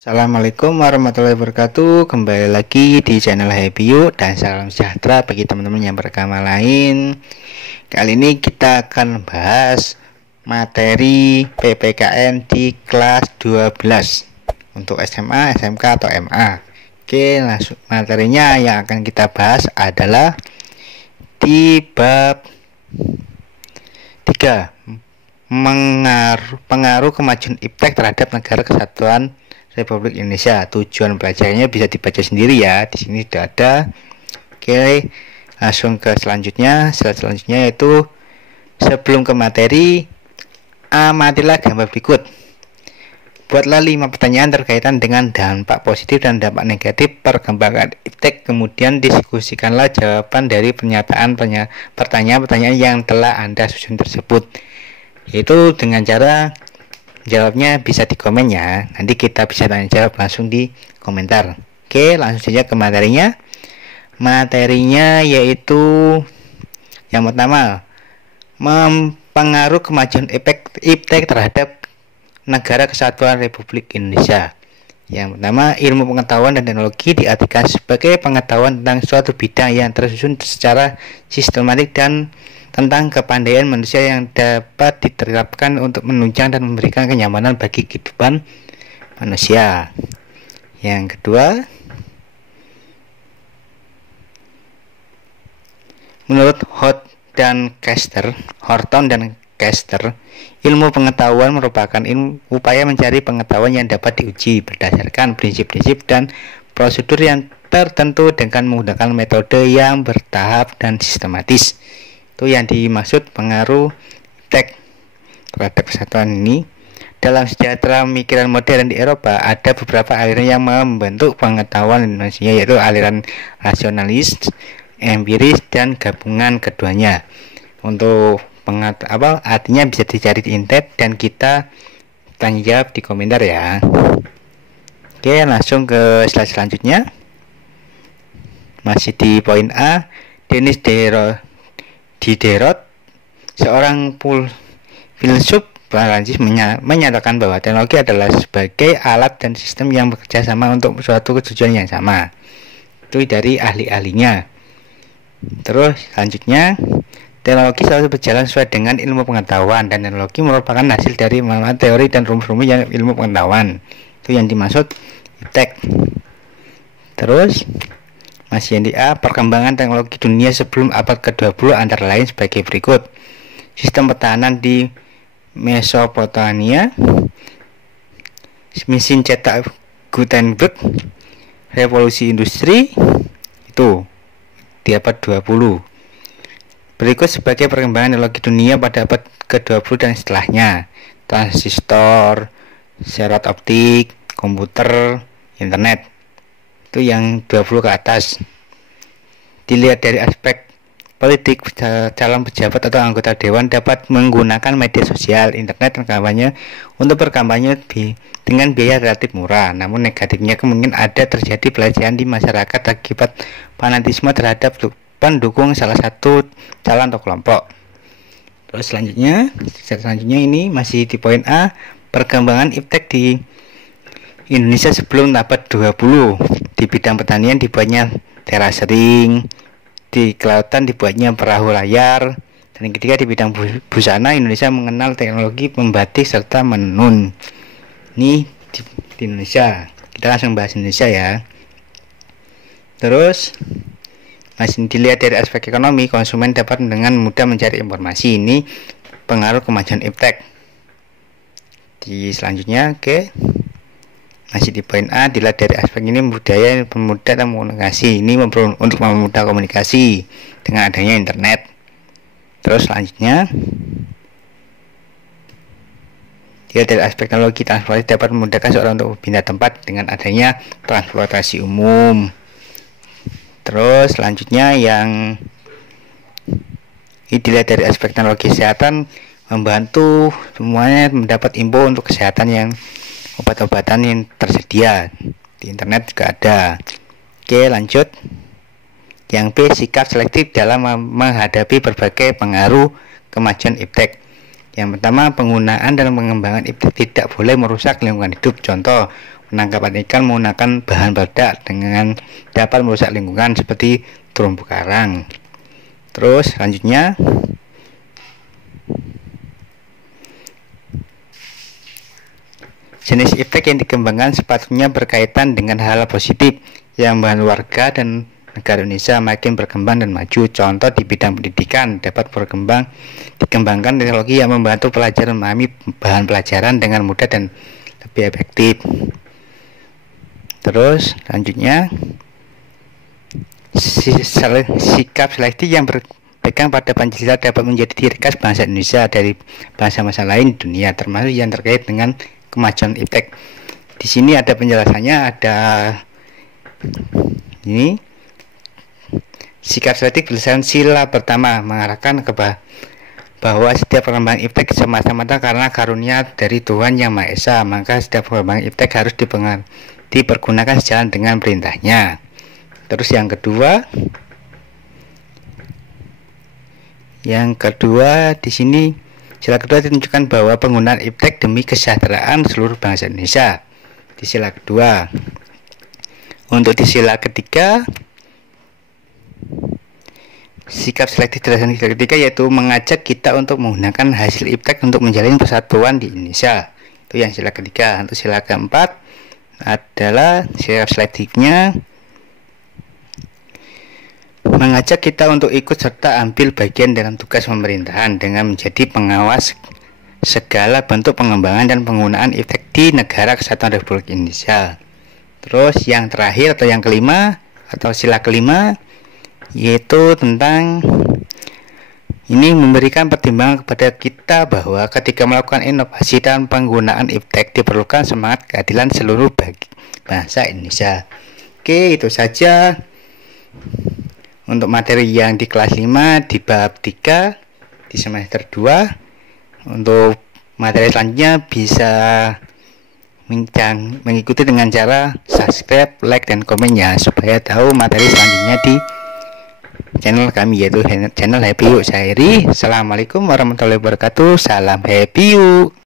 Assalamualaikum warahmatullahi wabarakatuh. Kembali lagi di channel Happy You dan salam sejahtera bagi teman-teman yang beragama lain. Kali ini kita akan bahas materi PPKN di kelas 12 untuk SMA, SMK atau MA. Oke, langsung materinya yang akan kita bahas adalah di bab 3, pengaruh kemajuan iptek terhadap Negara Kesatuan Republik Indonesia. Tujuan pelajarannya bisa dibaca sendiri ya. Di sini sudah ada. Oke, langsung ke selanjutnya. Selanjutnya yaitu sebelum ke materi, amatilah gambar berikut. Buatlah 5 pertanyaan terkaitan dengan dampak positif dan dampak negatif perkembangan iptek. Kemudian diskusikanlah jawaban dari pertanyaan-pertanyaan yang telah Anda susun tersebut. Yaitu dengan cara jawabnya bisa di komen ya. Nanti kita bisa tanya jawab langsung di komentar. Oke, langsung saja ke materinya. Materinya yaitu yang pertama, mempengaruhi kemajuan iptek terhadap Negara Kesatuan Republik Indonesia. Yang pertama, ilmu pengetahuan dan teknologi diartikan sebagai pengetahuan tentang suatu bidang yang tersusun secara sistematik dan tentang kepandaian manusia yang dapat diterapkan untuk menunjang dan memberikan kenyamanan bagi kehidupan manusia. Yang kedua, menurut Horton dan Kester, ilmu pengetahuan merupakan upaya mencari pengetahuan yang dapat diuji berdasarkan prinsip-prinsip dan prosedur yang tertentu dengan menggunakan metode yang bertahap dan sistematis. Itu yang dimaksud pengaruh iptek terhadap kesatuan ini. Dalam sejarah pemikiran modern di Eropa, ada beberapa aliran yang membentuk pengetahuan Indonesia, yaitu aliran rasionalis, empiris, dan gabungan keduanya. Untuk artinya bisa dicari di internet dan kita tanya jawab di komentar ya. Oke, langsung ke slide selanjutnya. Masih di poin A, Denis Diderot, seorang filsuf Prancis, menyatakan bahwa teknologi adalah sebagai alat dan sistem yang bekerja sama untuk suatu tujuan yang sama. Itu dari ahli-ahlinya. Terus selanjutnya, teknologi selalu berjalan sesuai dengan ilmu pengetahuan, dan teknologi merupakan hasil dari teori dan rumus-rumus yang ilmu pengetahuan. Itu yang dimaksud iptek. Terus masih yang di A, perkembangan teknologi dunia sebelum abad ke-20 antara lain sebagai berikut. Sistem pertahanan di Mesopotamia, mesin cetak Gutenberg, revolusi industri itu di abad 20. Berikut sebagai perkembangan teknologi dunia pada abad ke-20 dan setelahnya. Transistor, serot optik, komputer, internet. Itu yang 20 ke atas. Dilihat dari aspek politik, calon pejabat atau anggota dewan dapat menggunakan media sosial, internet, dan kampanye untuk berkampanye dengan biaya relatif murah. Namun negatifnya kemungkinan ada terjadi pelecehan di masyarakat akibat fanatisme terhadap pendukung salah satu calon atau kelompok. Terus selanjutnya ini masih di poin A, perkembangan iptek di Indonesia sebelum abad 20. Di bidang pertanian dibuatnya terasering, di kelautan dibuatnya perahu layar, dan yang ketiga di bidang busana Indonesia mengenal teknologi membatik serta menenun. Ini di Indonesia. Kita langsung bahas Indonesia ya. Terus masih dilihat dari aspek ekonomi, konsumen dapat dengan mudah mencari informasi. Ini pengaruh kemajuan iptek. Di selanjutnya masih di poin A, dilihat dari aspek ini budaya pemuda dan komunikasi. Ini untuk mempermudah komunikasi dengan adanya internet. Terus selanjutnya, dilihat dari aspek teknologi transportasi dapat memudahkan seorang untuk pindah tempat dengan adanya transportasi umum. Terus selanjutnya yang ini dilihat dari aspek teknologi kesehatan, membantu semuanya mendapat info untuk kesehatan yang obat-obatan yang tersedia di internet juga ada. Oke, lanjut. Yang B, sikap selektif dalam menghadapi berbagai pengaruh kemajuan iptek. Yang pertama, penggunaan dan pengembangan iptek tidak boleh merusak lingkungan hidup. Contoh, penangkapan ikan menggunakan bahan peledak dengan dapat merusak lingkungan seperti terumbu karang. Terus selanjutnya jenis iptek yang dikembangkan sepatutnya berkaitan dengan hal positif yang membantu warga dan negara Indonesia makin berkembang dan maju. Contoh di bidang pendidikan dapat dikembangkan teknologi yang membantu pelajar memahami bahan pelajaran dengan mudah dan lebih efektif. Terus selanjutnya sikap selektif yang berpegang pada Pancasila dapat menjadi ciri khas bangsa Indonesia dari bangsa-bangsa lain di dunia, termasuk yang terkait dengan kemajuan iptek. Di sini ada penjelasannya, ada ini sikap selektif berdasarkan sila pertama mengarahkan ke bahwa setiap perkembangan iptek semata-mata karena karunia dari Tuhan Yang Maha Esa, maka setiap perkembangan iptek harus dipergunakan sejalan dengan perintahnya. Terus yang kedua di sini sila kedua ditunjukkan bahwa penggunaan iptek demi kesejahteraan seluruh bangsa Indonesia. Di sila kedua. Untuk di sila ketiga, sikap selektif berdasarkan sila ketiga yaitu mengajak kita untuk menggunakan hasil iptek untuk menjalin persatuan di Indonesia. Itu yang sila ketiga. Untuk sila keempat adalah sikap selektifnya mengajak kita untuk ikut serta ambil bagian dalam tugas pemerintahan dengan menjadi pengawas segala bentuk pengembangan dan penggunaan iptek di Negara Kesatuan Republik Indonesia. Terus yang terakhir atau yang kelima atau sila kelima yaitu tentang ini memberikan pertimbangan kepada kita bahwa ketika melakukan inovasi dan penggunaan iptek diperlukan semangat keadilan seluruh bangsa Indonesia. Oke, itu saja untuk materi yang di kelas 5 di bab 3 di semester 2. Untuk materi selanjutnya bisa mengikuti dengan cara subscribe, like, dan komennya supaya tahu materi selanjutnya di channel kami yaitu channel Happy Yuk. Saya Iri. Assalamualaikum warahmatullahi wabarakatuh. Salam Happy Yuk.